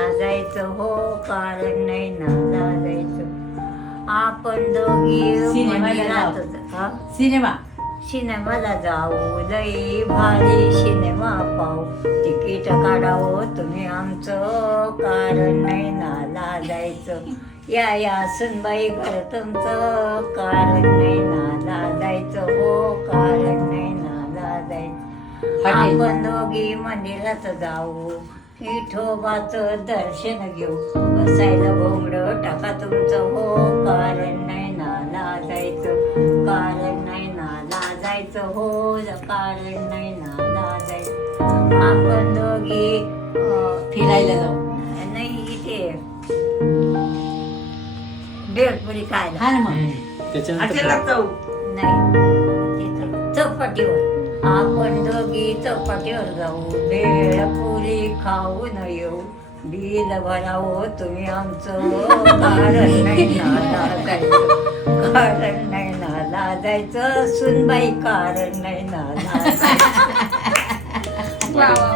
लाजायचं हो, कारण नाही ना लाजायचं. आपण दोघी सिनेमा सिनेमाला जाऊ, लई भारी सिनेमा पाहू. तिकीट काढावं तुम्ही आमचं, कारण नाही ना लाजायचं. या सुनबाई घर तुमचं, कारण नाही ना लाजायचं हो, कारण नाही ना लाजायचं. आपण दोघी मंदिरात जाऊ, विठोबाचं दर्शन घेऊ. बसायला घोंगडं टाका तुमचं हो, कारण नाही ना लाजायचं. कारण नाही ना लाजायचं हो, कारण नाही ना लाजायचं. आपण दोघी फिरायला जाऊ. नाही इथे बेलपुरी खायला. हा ना मग त्याच्यानंतर जाऊ. नाही तिथं चौपाटीवर. आपण दोघी चौपाटीवर जाऊ, भेळपुरी खाऊन येऊ. बिल भरावं तुम्ही आमचं, कारण नाही ना लाजायचं. कारण नाही ना लाजायचं सुनबाई, कारण नाही ना लाजायचं. वा वा.